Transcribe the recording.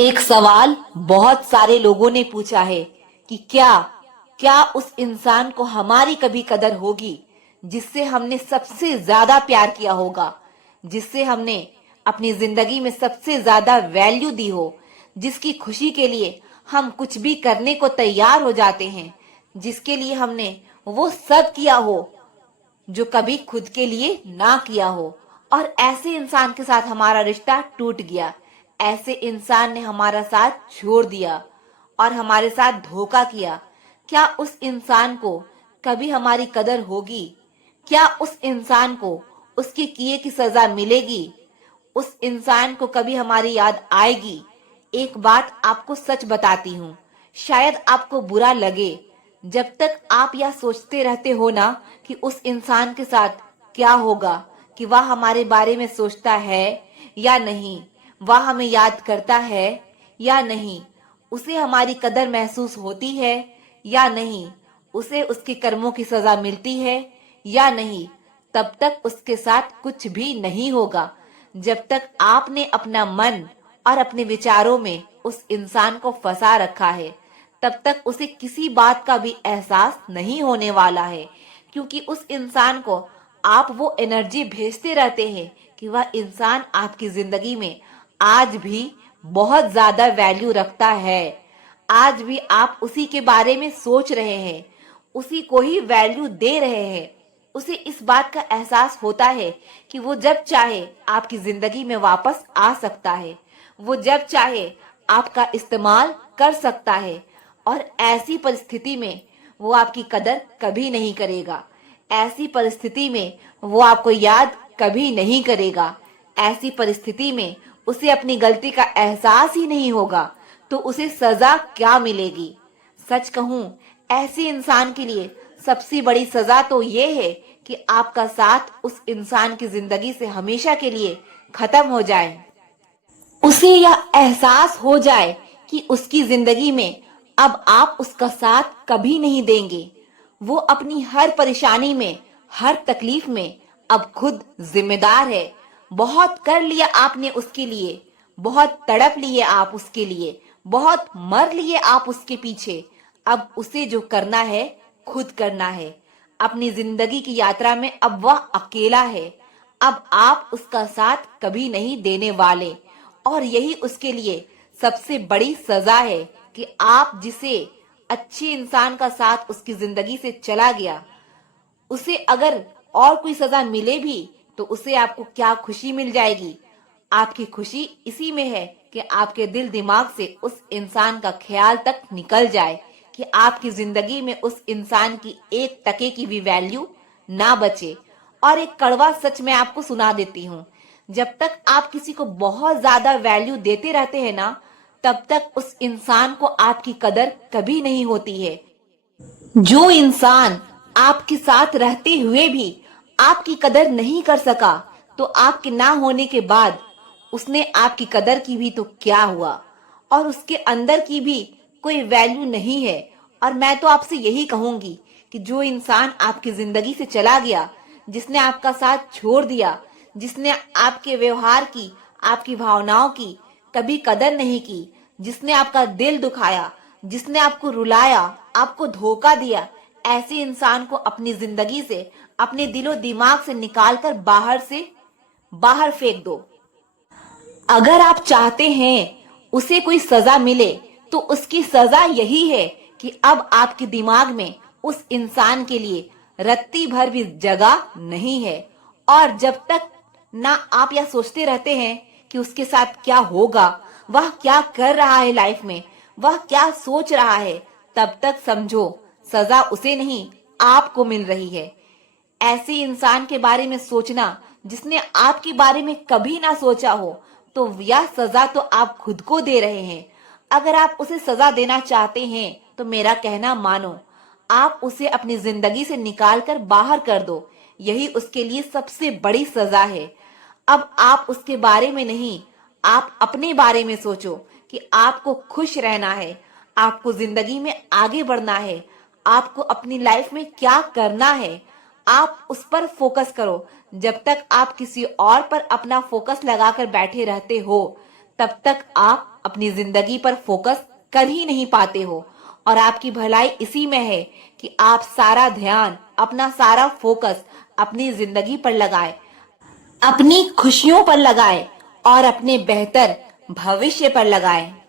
एक सवाल बहुत सारे लोगों ने पूछा है कि क्या क्या उस इंसान को हमारी कभी कदर होगी जिससे हमने सबसे ज्यादा प्यार किया होगा, जिससे हमने अपनी जिंदगी में सबसे ज्यादा वैल्यू दी हो, जिसकी खुशी के लिए हम कुछ भी करने को तैयार हो जाते हैं, जिसके लिए हमने वो सब किया हो जो कभी खुद के लिए ना किया हो, और ऐसे इंसान के साथ हमारा रिश्ता टूट गया। ऐसे इंसान ने हमारा साथ छोड़ दिया और हमारे साथ धोखा किया। क्या उस इंसान को कभी हमारी कदर होगी? क्या उस इंसान को उसके किए की सजा मिलेगी? उस इंसान को कभी हमारी याद आएगी? एक बात आपको सच बताती हूँ, शायद आपको बुरा लगे, जब तक आप यह सोचते रहते हो ना कि उस इंसान के साथ क्या होगा, कि वह हमारे बारे में सोचता है या नहीं, वह हमें याद करता है या नहीं, उसे हमारी कदर महसूस होती है या नहीं, उसे उसके कर्मों की सजा मिलती है या नहीं, तब तक उसके साथ कुछ भी नहीं होगा। जब तक आपने अपना मन और अपने विचारों में उस इंसान को फंसा रखा है, तब तक उसे किसी बात का भी एहसास नहीं होने वाला है, क्योंकि उस इंसान को आप वो एनर्जी भेजते रहते हैं कि वह इंसान आपकी जिंदगी में आज भी बहुत ज्यादा वैल्यू रखता है। आज भी आप उसी के बारे में सोच रहे हैं, उसी को ही वैल्यू दे रहे हैं। उसे इस बात का एहसास होता है कि वो जब चाहे आपकी जिंदगी में वापस आ सकता है, वो जब चाहे आपका इस्तेमाल कर सकता है, और ऐसी परिस्थिति में वो आपकी कदर कभी नहीं करेगा। ऐसी परिस्थिति में वो आपको याद कभी नहीं करेगा। ऐसी परिस्थिति में उसे अपनी गलती का एहसास ही नहीं होगा, तो उसे सजा क्या मिलेगी? सच कहूं, ऐसे इंसान के लिए सबसे बड़ी सजा तो ये है कि आपका साथ उस इंसान की जिंदगी से हमेशा के लिए खत्म हो जाए। उसे यह एहसास हो जाए कि उसकी जिंदगी में अब आप उसका साथ कभी नहीं देंगे। वो अपनी हर परेशानी में, हर तकलीफ में अब खुद जिम्मेदार है। बहुत कर लिया आपने उसके लिए, बहुत तड़प लिए आप उसके लिए, बहुत मर लिए आप उसके पीछे। अब उसे जो करना है खुद करना है। अपनी जिंदगी की यात्रा में अब वह अकेला है। अब आप उसका साथ कभी नहीं देने वाले, और यही उसके लिए सबसे बड़ी सजा है कि आप जिसे अच्छे इंसान का साथ उसकी जिंदगी से चला गया, उसे अगर और कोई सजा मिले भी तो उसे आपको क्या खुशी मिल जाएगी? आपकी खुशी इसी में है कि आपके दिल दिमाग से उस इंसान का ख्याल तक निकल जाए, कि आपकी जिंदगी में उस इंसान की एक टके की भी वैल्यू ना बचे। और एक कड़वा सच मैं आपको सुना देती हूँ, जब तक आप किसी को बहुत ज्यादा वैल्यू देते रहते हैं ना, तब तक उस इंसान को आपकी कदर कभी नहीं होती है। जो इंसान आपके साथ रहते हुए भी आपकी कदर नहीं कर सका, तो आपके ना होने के बाद उसने आपकी कदर की भी तो क्या हुआ, और उसके अंदर की भी कोई वैल्यू नहीं है। और मैं तो आपसे यही कहूंगी कि जो इंसान आपकी जिंदगी से चला गया, जिसने आपका साथ छोड़ दिया, जिसने आपके व्यवहार की, आपकी भावनाओं की कभी कदर नहीं की, जिसने आपका दिल दुखाया, जिसने आपको रुलाया, आपको धोखा दिया, ऐसे इंसान को अपनी जिंदगी से, अपने दिलो दिमाग से निकालकर बाहर फेंक दो। अगर आप चाहते हैं उसे कोई सजा मिले, तो उसकी सजा यही है कि अब आपके दिमाग में उस इंसान के लिए रत्ती भर भी जगह नहीं है। और जब तक ना आप यह सोचते रहते हैं कि उसके साथ क्या होगा, वह क्या कर रहा है लाइफ में, वह क्या सोच रहा है, तब तक समझो सजा उसे नहीं, आपको मिल रही है। ऐसे इंसान के बारे में सोचना जिसने आपके बारे में कभी ना सोचा हो, तो यह सजा तो आप खुद को दे रहे हैं। अगर आप उसे सजा देना चाहते हैं तो मेरा कहना मानो, आप उसे अपनी जिंदगी से निकाल कर बाहर कर दो। यही उसके लिए सबसे बड़ी सजा है। अब आप उसके बारे में नहीं, आप अपने बारे में सोचो कि आपको खुश रहना है, आपको जिंदगी में आगे बढ़ना है, आपको अपनी लाइफ में क्या करना है, आप उस पर फोकस करो। जब तक आप किसी और पर अपना फोकस लगाकर बैठे रहते हो, तब तक आप अपनी जिंदगी पर फोकस कर ही नहीं पाते हो। और आपकी भलाई इसी में है कि आप सारा ध्यान, अपना सारा फोकस अपनी जिंदगी पर लगाएं, अपनी खुशियों पर लगाएं और अपने बेहतर भविष्य पर लगाएं।